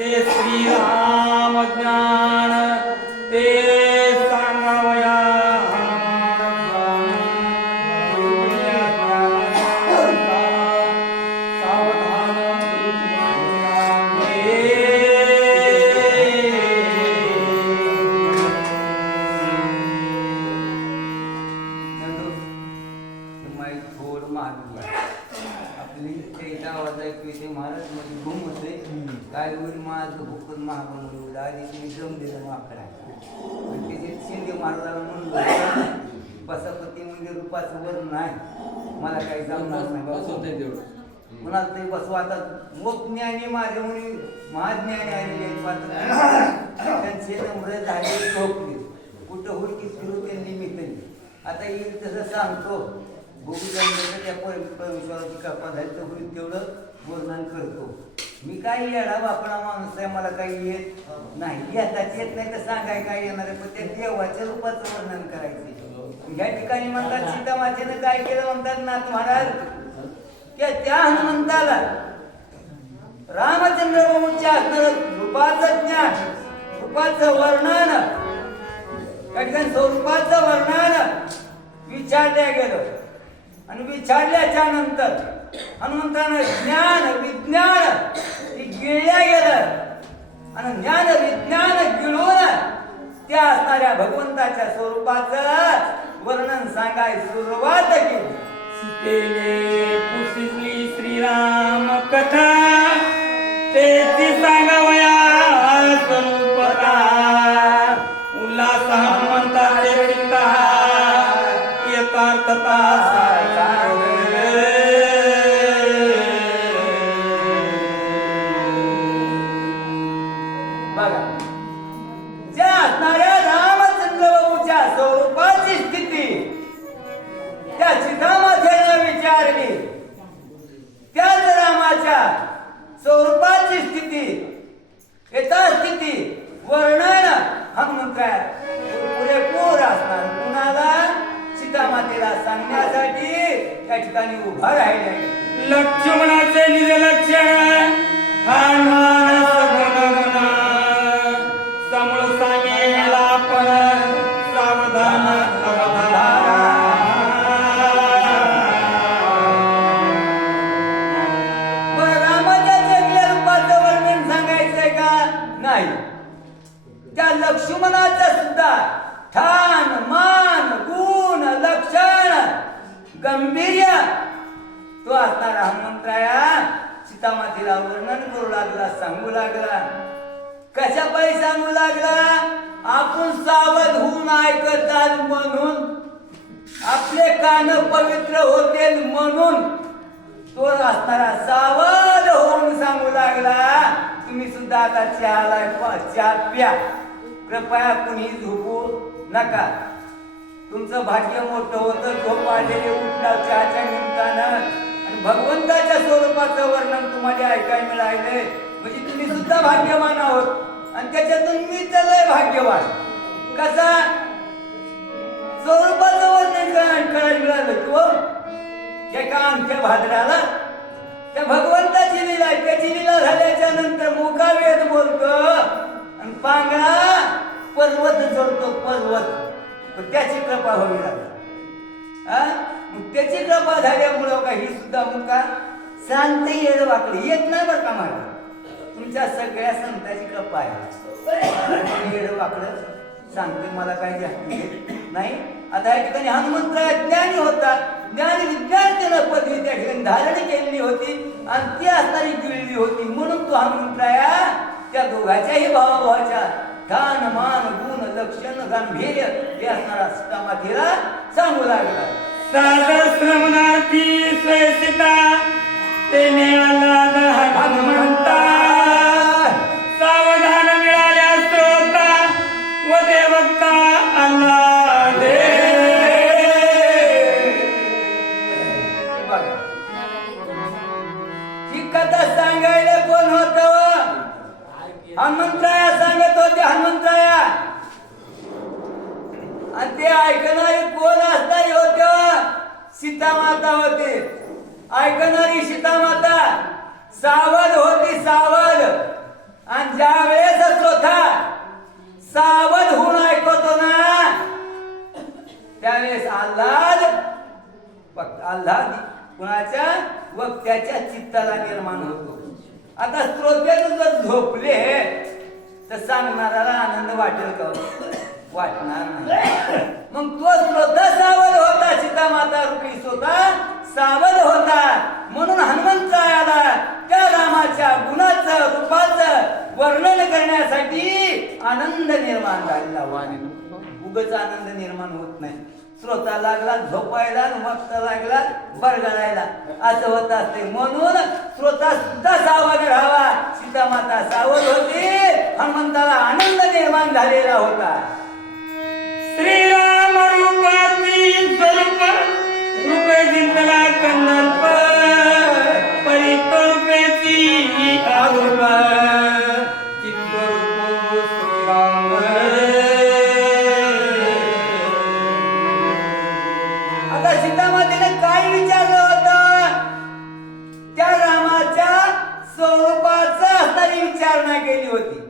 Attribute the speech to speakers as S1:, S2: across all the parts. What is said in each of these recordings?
S1: ते श्रीराम
S2: आवाज ऐकू येते महाराजमध्ये घुम होते काय होईल माझं भुकून महाग म्हणून आधी तुम्ही जम दिलं माकडा आणि त्याचे शिंदे महाराजाला म्हणलं बसापती म्हणजे रूपाचं वर नाही. मला काही जमणार नाही बाबा. कुणाला तरी बसवा. आता मोक ज्ञानी माझे मुली महाज्ञानी आलेले त्यांचे नम्र झाले झोपले. कुठं हुडकी फिरू त्यांनी मितली आता येईल तसं सांगतो. बघू त्या परमेश्वराची कृपा झाली तर होईल तेवढं वर्णन करतो मी काही येडा वापरा माणूस आहे मला काही येत नाही येतात येत नाही तर सांगाय काय येणार आहे पण त्या देवाच्या रूपाचं वर्णन करायचं या ठिकाणी म्हणतात सीता मातेनं काय केलं म्हणतात नाथ महाराज त्या त्या हनुमंताला रामचंद्र बाबूंच्या असणार रूपाचं ज्ञान रूपाचं वर्णन या ठिकाणी स्वरूपाचं वर्णन विचारल्या गेलं. आणि विचारल्याच्या नंतर हनुमंतानं ज्ञान विज्ञान हे गिळल्या गेलं. आणि ज्ञान विज्ञान गिळून त्या असणाऱ्या भगवंताच्या स्वरूपाचं वर्णन सांगाय सुरुवात केली.
S1: सीतेने पुसिली श्रीराम कथा तेची सांगावया स्वरूपता. उल्हास हनुमंताचे चिंता यथार्थता
S2: बघा. ज्या असणाऱ्या रामचंद्र बाबूच्या स्वरूपाची स्थिती त्या चित्रामध्ये विचारली. त्याच रामाच्या गंभीर्य तो असणारा हनुमंतराया सीतामातीला वर्णन करू लागला सांगू लागला. कशा पायी सांगू लागला? आपण सावध होऊन ऐकतात म्हणून. आपले कान पवित्र होते म्हणून. तो असताना सावध होऊन सांगू लागला तुम्ही सुद्धा आता चहालाय चहा प्या. कृपया कुणी झोपू नका. तुमचं भाग्य मोठं होतं झोप आलेले उठला चहाच्या निमित्तानं. आणि भगवंताच्या स्वरूपाचं वर्णन तुम्हाला ऐकायला मिळाले म्हणजे तुम्ही सुद्धा भाग्यवान आहोत. आणि त्याच्यातून मी तर लय भाग्यवान. कसा? स्वरूपाचं वर्णन करा- करायला मिळालं तो हो. एका आमच्या भाद्राला त्या भगवंताची लिला त्याची लिला झाल्याच्यानंतर मोका वेद बोलतो. आणि पांगळा पर्वत चढतो पर्वत. त्याची कृपा व्हावी लागली. हा? मग त्याची कृपा झाल्यामुळं का ही सुद्धा मुका शांत येड वाकडी येत नाही बरं का मला तुमच्या सगळ्या संतांची कृपा आहे. येड वाकडं सांगते मला काही जास्त नाही. आता या ठिकाणी हनुमंत ज्ञानी होता. ज्ञान विद्यार्थ्यानं त्यानं पदवी त्या ठिकाणी धारण केलेली होती. आणि ती असणारी जुळली होती. म्हणून तो हनुमंतराया त्या दोघांच्याही भावाभावाच्या ठाण मान गुण लक्षण गांभीर्य हे असणारा सीतामातेला सांगू लागला.
S1: सादर श्रवणार्थी स्वयसिता तेने आला हनुमंता सावधान मिळाल्या श्रोता व देवता आला दे.
S2: ही कथा सांगायला कोण होत हनुमंतराया सांगत होते हनुमंतराया आणि ते ऐकणारे कोण असणारे होते? सीता माता होते. ऐकणारी सीता माता सावध होती सावध. आणि ज्या वेळेस होता सावध होऊन ऐकतो ना त्यावेळेस आल्हाद फक्त आल्हाद कुणाच्या? वक्त्याच्या चित्ताला निर्माण होतो. आता श्रोत्यानं जर झोपले तर सांगणाऱ्याला आनंद वाटेल का हो? वाटणार नाही. मग तो श्रोता सावध होता सीता माता रुपी स्वतः सावध होता. म्हणून हनुमंत आला. त्या रामाच्या गुणाचं रूपाचं वर्णन करण्यासाठी आनंद निर्माण झालेला. वाणी. उगच आनंद निर्माण होत नाही. श्रोता लागला झोपायला आणि लागला बरगडायला असं होत असते. म्हणून श्रोता सुद्धा सावध राहावा. सीता माता सावध होती. हनुमंताला आनंद निर्माण झालेला होता.
S1: श्रीराम रूपाची स्वरूप रूपे जिंकला कंदर्प
S2: विचारणा केली होती.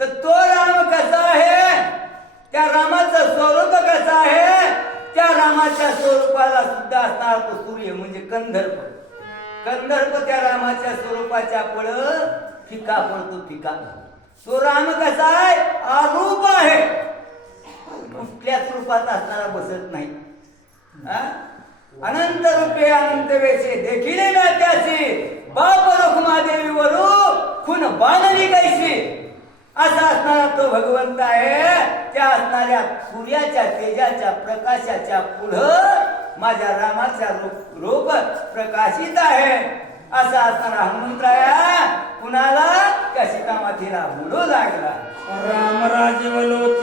S2: तर तो राम कसा आहे? त्या रामाचं स्वरूप कसं आहे? त्या रामाच्या स्वरूपाला सुद्धा असणार तो सूर्य म्हणजे कंदर्प. कंदर्प त्या रामाच्या स्वरूपाच्या पळ फिका पडतो फिका तो राम कसा आहे? आरूप आहे. कुठल्याच रूपात असणारा बसत नाही. हा? अनंत रूपे अनंत वेशे देखील त्याची बाप रखुमादेवी वरून खून बांधली कैसी असा असणारा तो भगवंत आहे. त्या असणाऱ्या सूर्याच्या तेजाच्या प्रकाशाच्या पुढं माझ्या रामाचा रूप रूप प्रकाशित आहे. असा असणारा हनुमंतराया कुणाला? त्या सीतामातीला म्हणू लागला.
S1: राम राजवलो